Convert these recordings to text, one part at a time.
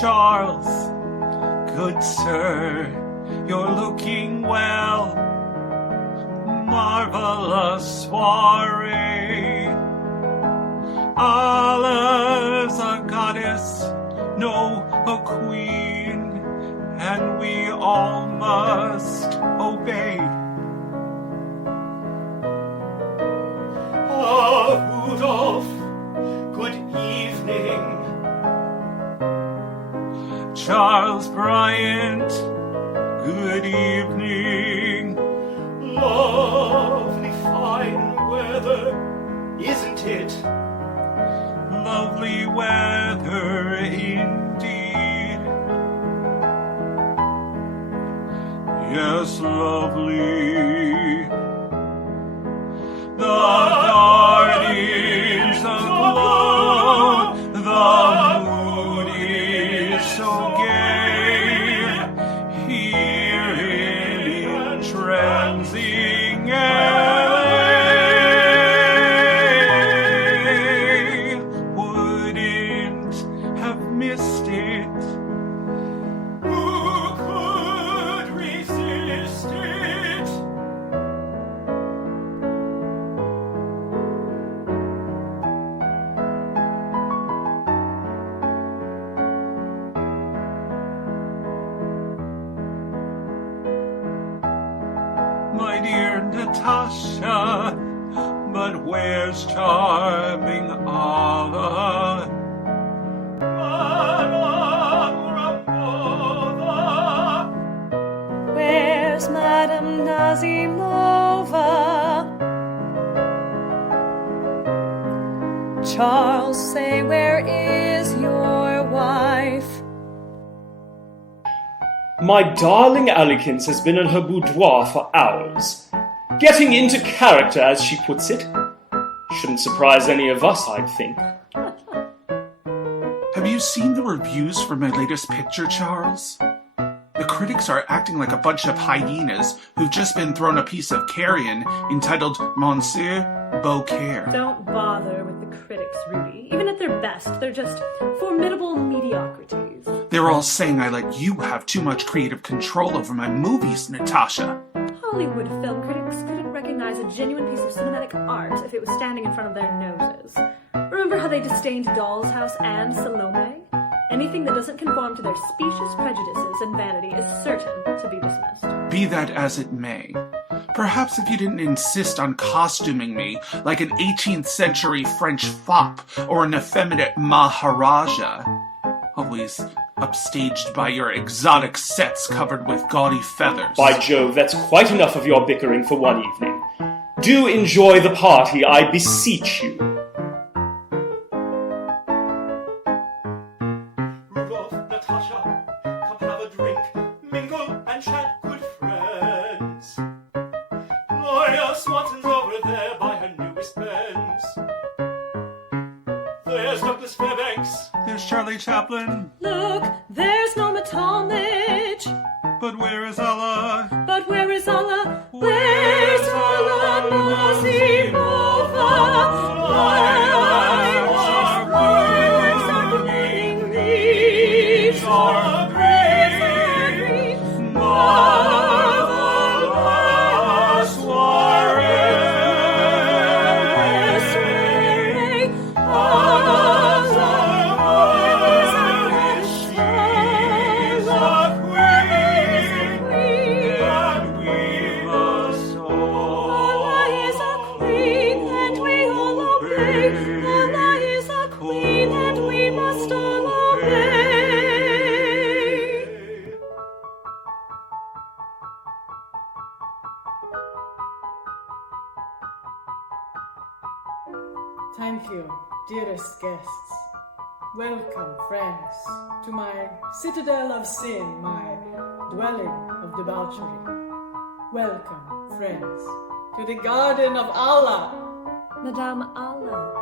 Charles, good sir, you're looking well. Marvelous soiree. Allah's a goddess, no a queen, and we all must obey. Ah, Rudolph, good evening. Charles Bryant, good evening. Lovely fine weather, isn't it? Lovely weather indeed. Yes, lovely. The garden's aglow. The mood is so gay. Here in entrancing LA. Wouldn't have missed it. Who could resist it? My dear Natasha, but where's charming Allah? Madame Ramova. Where's Madame Nazimova? Charles, say, where is your wife? My darling Alikins has been in her boudoir for hours, getting into character, as she puts it. Shouldn't surprise any of us, I'd think. Have you seen the reviews for my latest picture, Charles? The critics are acting like a bunch of hyenas who've just been thrown a piece of carrion entitled Monsieur Beaucaire. Don't bother with the critics, Rudy. Even at their best, they're just formidable mediocrities. They're all saying I let you have too much creative control over my movies, Natasha. Hollywood film critics couldn't recognize a genuine piece of cinematic art if it was standing in front of their noses. Remember how they disdained Doll's House and Salome? Anything that doesn't conform to their specious prejudices and vanity is certain to be dismissed. Be that as it may, perhaps if you didn't insist on costuming me like an 18th century French fop or an effeminate Maharaja, always upstaged by your exotic sets covered with gaudy feathers. By Jove, that's quite enough of your bickering for one evening. Do enjoy the party, I beseech you. Rudolph, Natasha, come have a drink, mingle and chat, good friends. Gloria Swanson's over there by her newest Benz. There's Douglas Fairbanks. There's Charlie Chaplin, Look, there's Norma Talmadge. but where is Allah? But where is Allah? Where's Allah Nazimova? Lives are green, leaves are green. Marvelous soiree. Allah is a queen and we all obey. Allah is a queen and we must all obey. Thank you, dearest guests. Welcome, friends, to my citadel of sin, my dwelling of debauchery. Welcome, friends, to the garden of Allah. Madame Allah,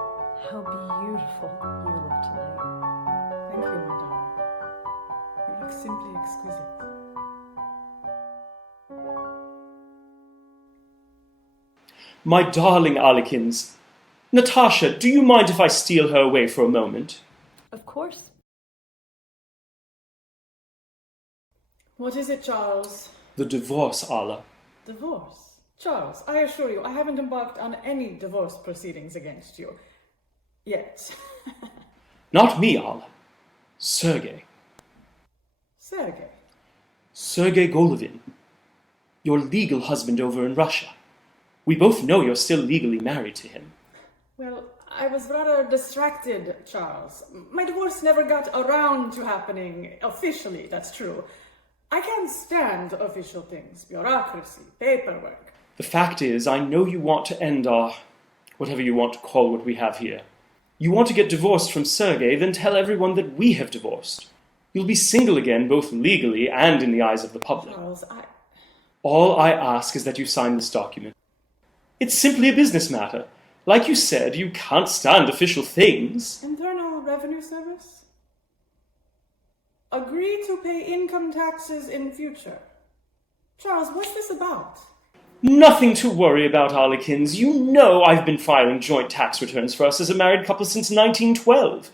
how beautiful you look tonight. Thank you, my darling. You look simply exquisite. My darling Alikins, Natasha, do you mind if I steal her away for a moment? Of course. What is it, Charles? The divorce, Allah. Divorce? Charles, I assure you, I haven't embarked on any divorce proceedings against you. Yet. Not me, Allah. Sergei. Sergei. Sergei Golovin. Your legal husband over in Russia. We both know you're still legally married to him. Well, I was rather distracted, Charles. My divorce never got around to happening officially, that's true. I can't stand official things, bureaucracy, paperwork. The fact is, I know you want to end our... whatever you want to call what we have here. You want to get divorced from Sergei, then tell everyone that we have divorced. You'll be single again, both legally and in the eyes of the public. Charles, All I ask is that you sign this document. It's simply a business matter. Like you said, you can't stand official things. Internal Revenue Service? Agree to pay income taxes in future. Charles, what's this about? Nothing to worry about, Arlequins. You know I've been filing joint tax returns for us as a married couple since 1912.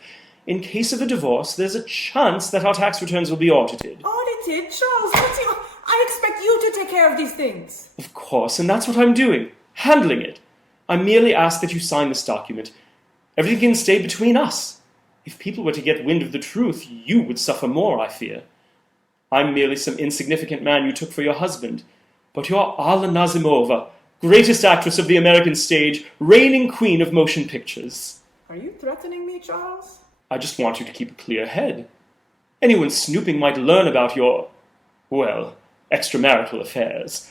In case of a divorce, there's a chance that our tax returns will be audited. Audited? Charles, I expect you to take care of these things. Of course, and that's what I'm doing. Handling it. I merely ask that you sign this document. Everything can stay between us. If people were to get wind of the truth, you would suffer more, I fear. I'm merely some insignificant man you took for your husband. But you're Alla Nazimova, greatest actress of the American stage, reigning queen of motion pictures. Are you threatening me, Charles? I just want you to keep a clear head. Anyone snooping might learn about your, well, extramarital affairs.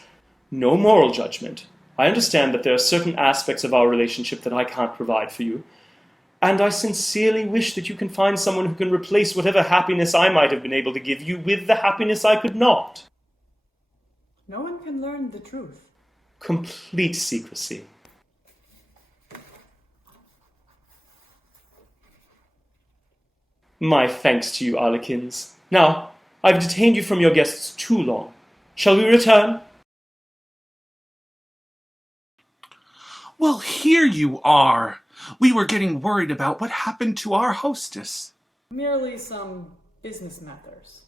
No moral judgment. I understand that there are certain aspects of our relationship that I can't provide for you. And I sincerely wish that you can find someone who can replace whatever happiness I might have been able to give you with the happiness I could not. No one can learn the truth. Complete secrecy. My thanks to you, Arlequins. Now, I've detained you from your guests too long. Shall we return? Well, here you are. We were getting worried about what happened to our hostess. Merely some business matters.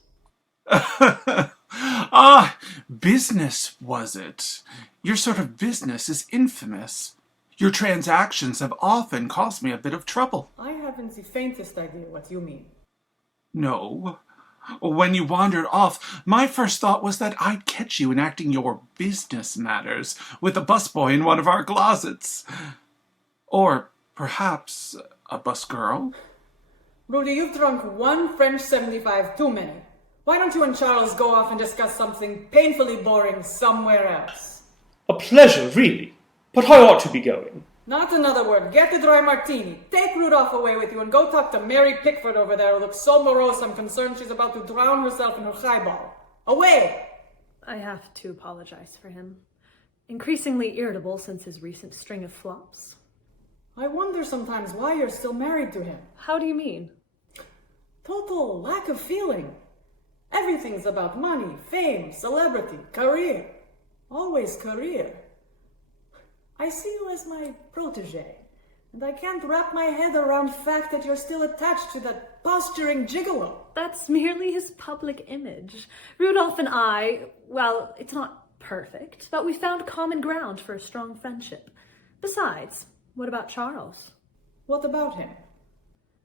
Ah, business, was it? Your sort of business is infamous. Your transactions have often caused me a bit of trouble. I haven't the faintest idea what you mean. No. When you wandered off, my first thought was that I'd catch you enacting your business matters with a busboy in one of our closets. Or perhaps a busgirl. Rudy, you've drunk one French 75 too many. Why don't you and Charles go off and discuss something painfully boring somewhere else? A pleasure, really. But I ought to be going. Not another word. Get the dry martini. Take Rudolph away with you and go talk to Mary Pickford over there who looks so morose I'm concerned she's about to drown herself in her highball. Away! I have to apologize for him. Increasingly irritable since his recent string of flops. I wonder sometimes why you're still married to him. How do you mean? Total lack of feeling. Everything's about money, fame, celebrity, career. Always career. I see you as my protege, and I can't wrap my head around the fact that you're still attached to that posturing gigolo. That's merely his public image. Rudolph and I, well, it's not perfect, but we found common ground for a strong friendship. Besides, what about Charles? What about him?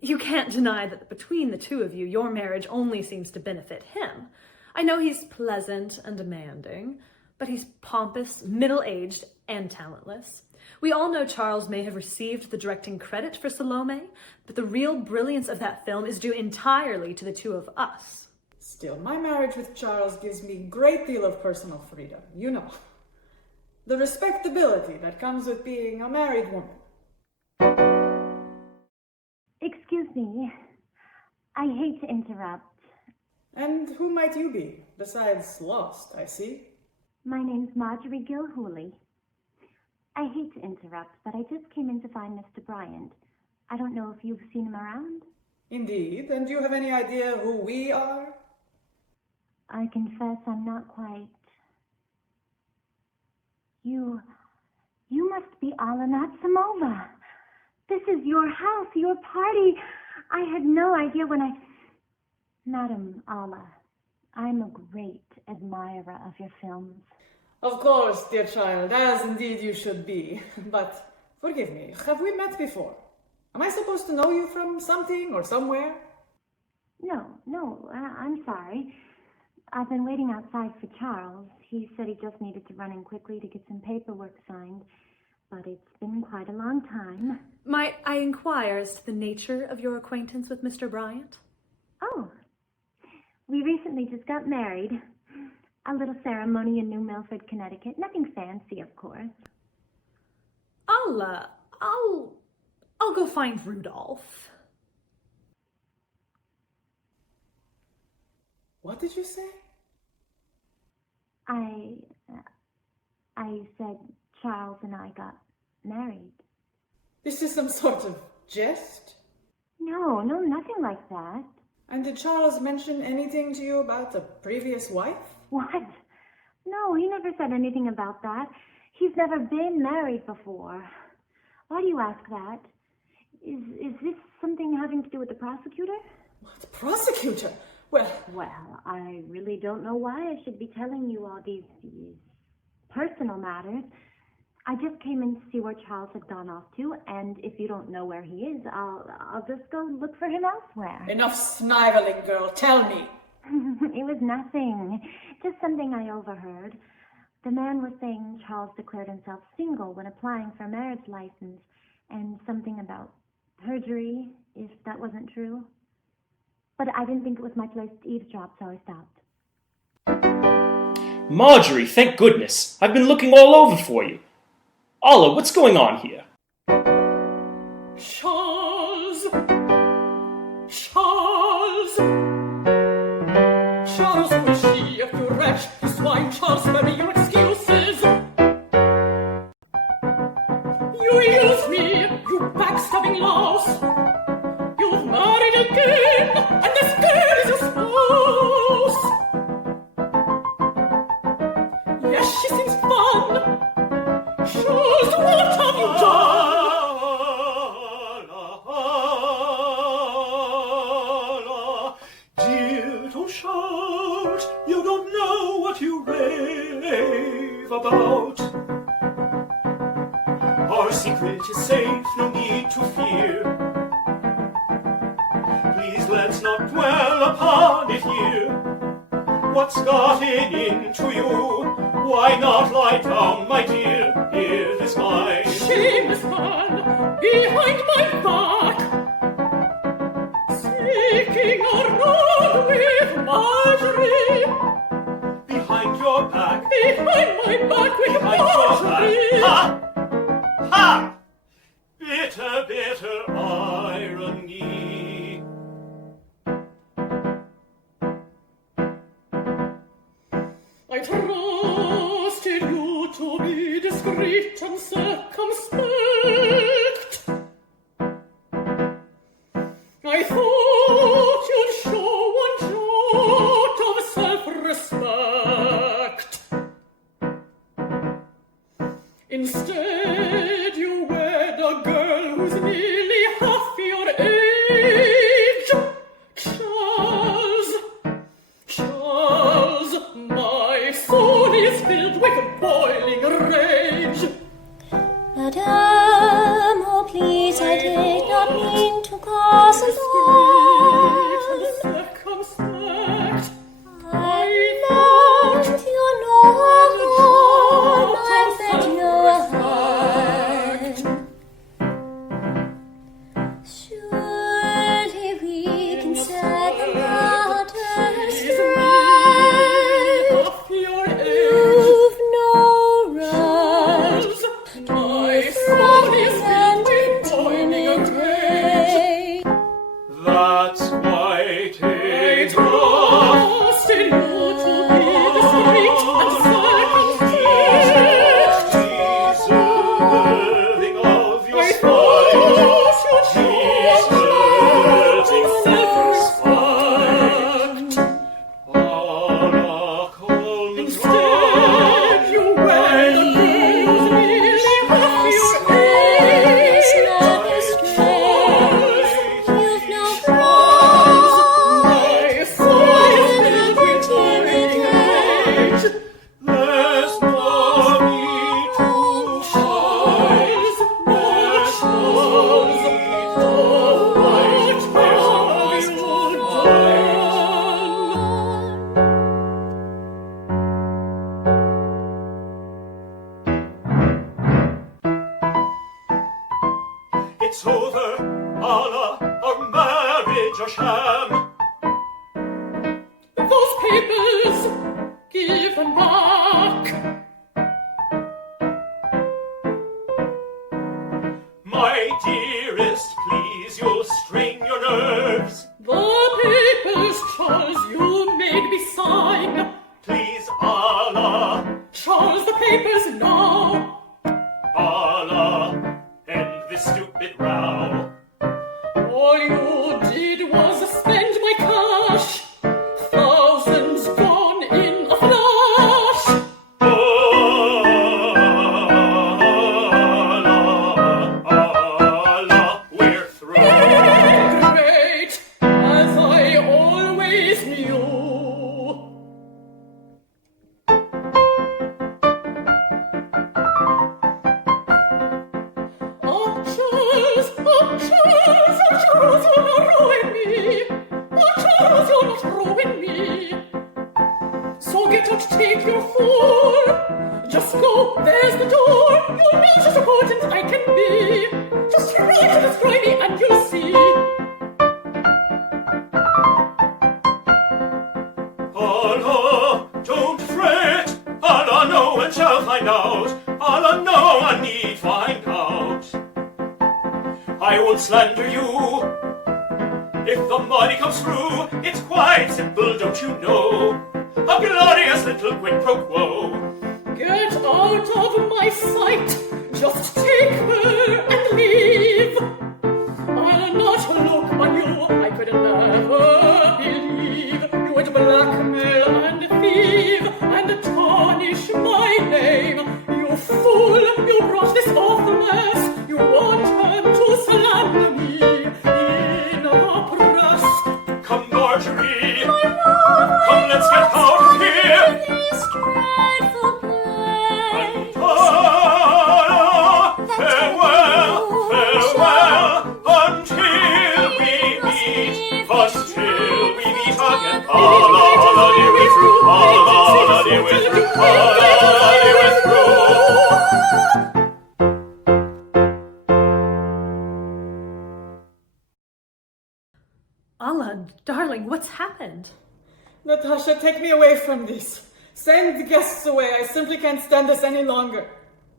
You can't deny that between the two of you, your marriage only seems to benefit him. I know he's pleasant and demanding, but he's pompous, middle-aged, and talentless. We all know Charles may have received the directing credit for Salome, but the real brilliance of that film is due entirely to the two of us. Still, my marriage with Charles gives me a great deal of personal freedom, you know. The respectability that comes with being a married woman. Excuse me. I hate to interrupt. And who might you be, besides lost, I see? My name's Marjorie Gilhooly. I hate to interrupt, but I just came in to find Mr. Bryant. I don't know if you've seen him around. Indeed, and do you have any idea who we are? I confess I'm not quite... You must be Alla Natsimova. This is your house, your party. I had no idea when I... Madam Alla, I'm a great admirer of your films. Of course, dear child, as indeed you should be. But forgive me, have we met before? Am I supposed to know you from something or somewhere? No, I'm sorry. I've been waiting outside for Charles. He said he just needed to run in quickly to get some paperwork signed. But it's been quite a long time. Might I inquire as to the nature of your acquaintance with Mr. Bryant? Oh, we recently just got married. A little ceremony in New Milford, Connecticut. Nothing fancy, of course. I'll go find Rudolph. What did you say? I said Charles and I got married. This is some sort of jest? No, nothing like that. And did Charles mention anything to you about a previous wife? What? No, he never said anything about that. He's never been married before. Why do you ask that? Is this something having to do with the prosecutor? What, prosecutor? Well, I really don't know why I should be telling you all these personal matters. I just came in to see where Charles had gone off to, and if you don't know where he is, I'll just go look for him elsewhere. enough sniveling, girl. Tell me. It was nothing. Just something I overheard. The man was saying Charles declared himself single when applying for a marriage license, and something about perjury, if that wasn't true. But I didn't think it was my place to eavesdrop, so I stopped. Marjorie, thank goodness. I've been looking all over for you. Alla, what's going on here? Charles, who is she, you wretch, you swine, Charles, spare me your excuses. You use me, you backstabbing louse. You've married again, and this girl is your spouse. Yes, she seems fun. Charles, what have you done? Dear little Charles, you don't know what you rave about. Our secret is safe, no need to fear. Please let's not dwell upon it here. What's gotten into you? Why not lie down, my dear? Here is mine. Shameless man, behind my back, seeking a run with Marjorie. Behind your back, behind my back with Marjorie. Ha! Ha! Bitter, bitter irony. I trusted you to be discreet and circumspect. I thought you'd show one jot of self-respect. Instead, you wed a girl who's nearly half your age. Charles, my soul is filled with boiling rage. Madame, oh please, I did not mean to cause alarm. Circumspect. I meant you no harm, I meant no harm. Surely we can set the matter straight. You've no right My soul is filled with boiling rage. intimidate. That over, Allah, our marriage a sham. Those papers, give them back. My dearest, please, you'll strain your nerves. The papers, Charles, you made me sign. Please, Allah, Charles, the papers now. Allah, end this stupid row. All you did was spend my cash. Thousands gone in a flash. Allah, we're through. Great, as I always knew. Oh, Charles, you'll not ruin me. Oh, Charles, you'll not ruin me. So get out, take your whore. Just go, there's the door. You'll be just important I can be. Just try to destroy me and you'll see. Allah, don't fret. Allah, no one shall find out. Allah, no one need find out. I won't slander you. If the money comes through, it's quite simple, don't you know? A glorious little quid pro quo. Get out of my sight. Just take her and leave. I'll not look on you. I could never believe you would blackmail and thieve and tarnish my name. You fool, you brought this awful mess. You want her to slander me in the press. Come, Marjorie. Come, let's get out of here. This dreadful play. Allah, farewell, farewell, until we meet again. Allah, Allah, dear, we're through. Allah, Allah, dear, we're through. Allah, Allah, dear, we're through. Allah, darling, what's happened? Natasha, take me away from this. Send the guests away. I simply can't stand this any longer.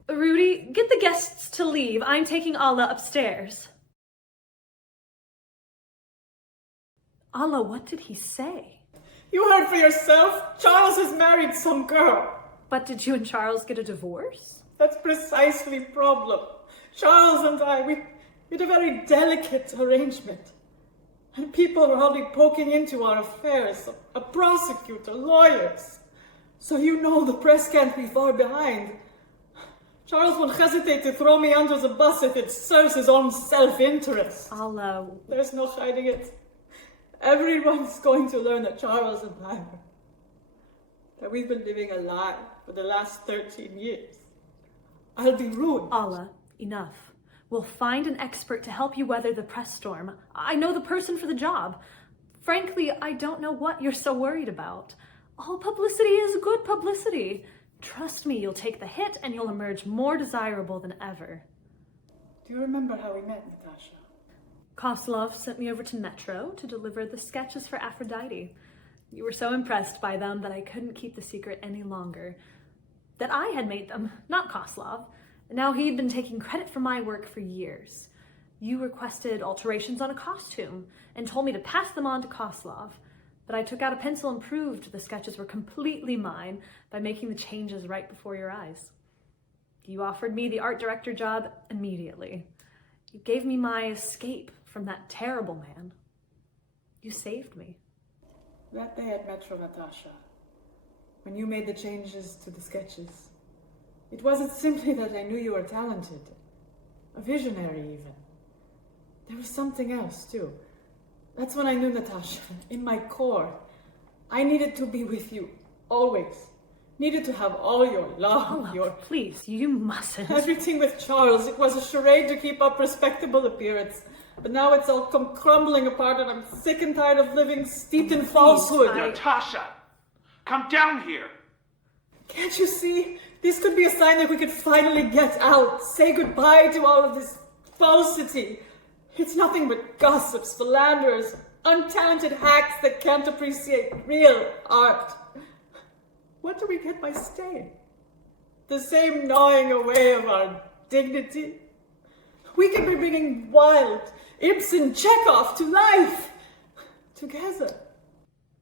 Rudy, get the guests to leave. I'm taking Allah upstairs. Allah, what did he say? You heard for yourself. Charles has married some girl. But did you and Charles get a divorce? That's precisely the problem. Charles and I, we had a very delicate arrangement. And people are already poking into our affairs. A prosecutor, lawyers. So you know the press can't be far behind. Charles won't hesitate to throw me under the bus if it serves his own self-interest. Allah. There's no hiding it. Everyone's going to learn that Charles and I, that we've been living a lie for the last 13 years. I'll be ruined. Allah, enough. We'll find an expert to help you weather the press storm. I know the person for the job. Frankly, I don't know what you're so worried about. All publicity is good publicity. Trust me, you'll take the hit and you'll emerge more desirable than ever. Do you remember how we met, Natasha? Koslov sent me over to Metro to deliver the sketches for Aphrodite. You were so impressed by them that I couldn't keep the secret any longer. That I had made them, not Koslov. Now he'd been taking credit for my work for years. You requested alterations on a costume and told me to pass them on to Koslov. But I took out a pencil and proved the sketches were completely mine by making the changes right before your eyes. You offered me the art director job immediately. You gave me my escape from that terrible man. You saved me. That day at Metro, Natasha, when you made the changes to the sketches, it wasn't simply that I knew you were talented, a visionary even. There was something else, too. That's when I knew, Natasha, in my core, I needed to be with you, always. Needed to have all your love, your... Please, you mustn't. Everything with Charles, it was a charade to keep up respectable appearance. But now it's all come crumbling apart and I'm sick and tired of living steeped in falsehood. Natasha, come down here. Can't you see? This could be a sign that we could finally get out. Say goodbye to all of this falsity. It's nothing but gossips, philanderers, untalented hacks that can't appreciate real art. What do we get by staying? The same gnawing away of our dignity? We could be bringing Wilde, Ibsen, Chekhov to life together.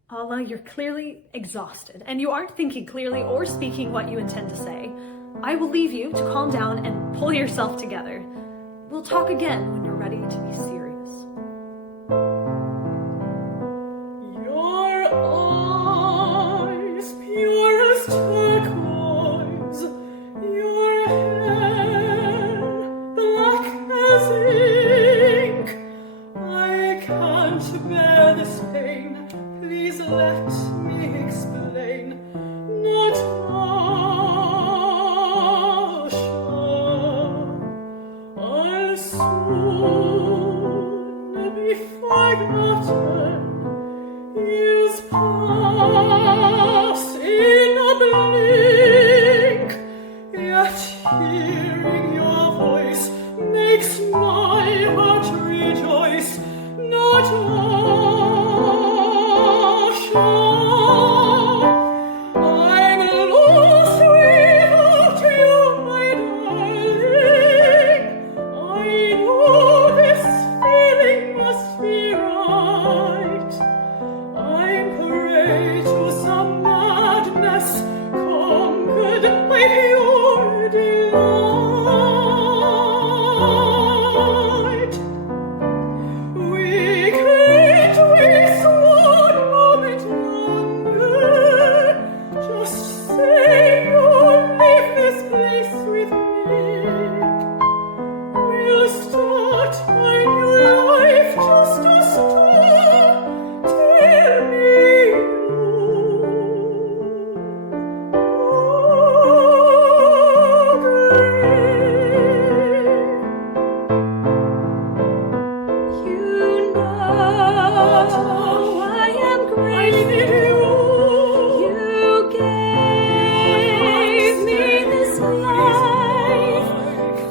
Allah, you're clearly exhausted, and you aren't thinking clearly or speaking what you intend to say. I will leave you to calm down and pull yourself together. We'll talk again when you're ready to be serious. Your eyes, pure as turquoise, your hair, black as ink. I can't bear this pain. Please let me explain. Natasha, I'll soon be forgotten. Years pass in a blink, yet hearing your voice makes my heart rejoice. Natasha, I'm lost without you, my darling. I know this feeling must be right. I'm prey to some madness, conquered by your delight. We can't waste one moment longer. Just say you'll leave this place with me. We'll start a new life just us two. Tell me you know I am grateful. You gave me this life.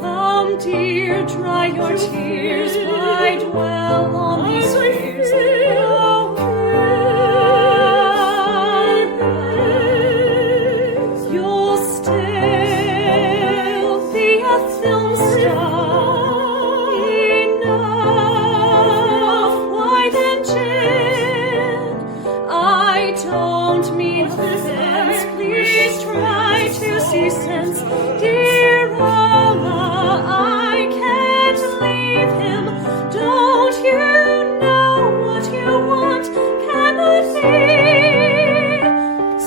Come, dear, dry your tears. Why dwell on these fears? You'll still be a film star. Enough wine and gin. I don't mean offense. Please try to see sense. Dear Allah, I can't leave him. Don't you know what you want cannot be?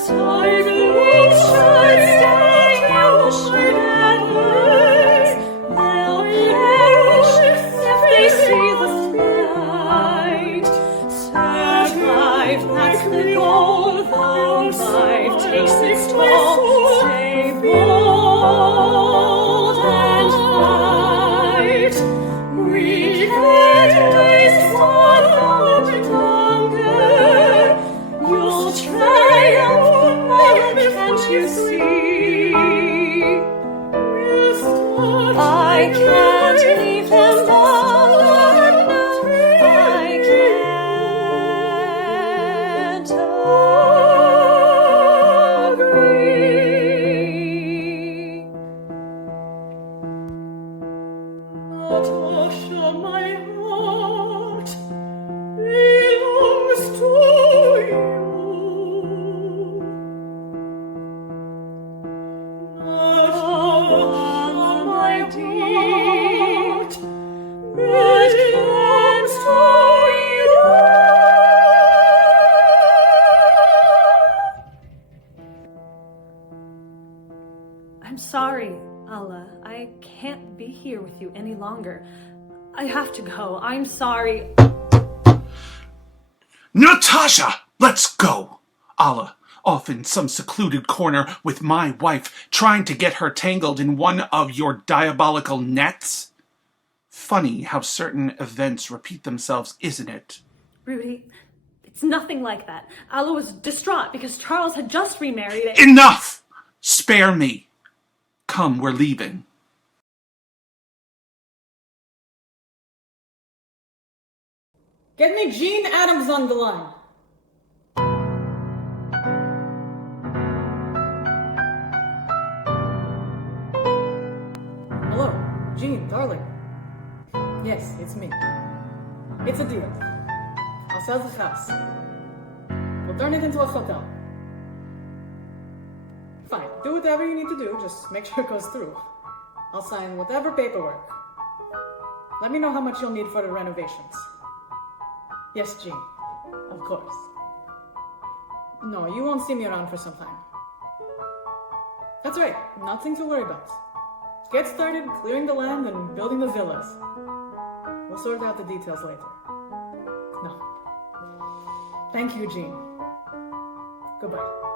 So we should stay in the shadows. They'll perish if they see the light. Survive, that's the goal. Though life takes its toll, stay bold and fight. We can't waste one moment longer. You'll triumph, Mother, can't you see? I can't leave him alone. I can't agree. Natasha, my heart belongs to you. Natasha, my heart belongs to you. I'm sorry, Allah. I can't be here with you any longer. I have to go. I'm sorry. Natasha! Let's go! Allah, off in some secluded corner with my wife, trying to get her tangled in one of your diabolical nets? Funny how certain events repeat themselves, isn't it? Rudy, it's nothing like that. Allah was distraught because Charles had just remarried and... Enough! Spare me. Come, we're leaving. Get me Gene Adams on the line. Hello, Gene, darling. Yes, it's me. It's a deal. I'll sell the house. We'll turn it into a hotel. Fine, do whatever you need to do, just make sure it goes through. I'll sign whatever paperwork. Let me know how much you'll need for the renovations. Yes, Gene. Of course. No, you won't see me around for some time. That's right, nothing to worry about. Get started clearing the land and building the villas. We'll sort out the details later. No. Thank you, Gene. Goodbye.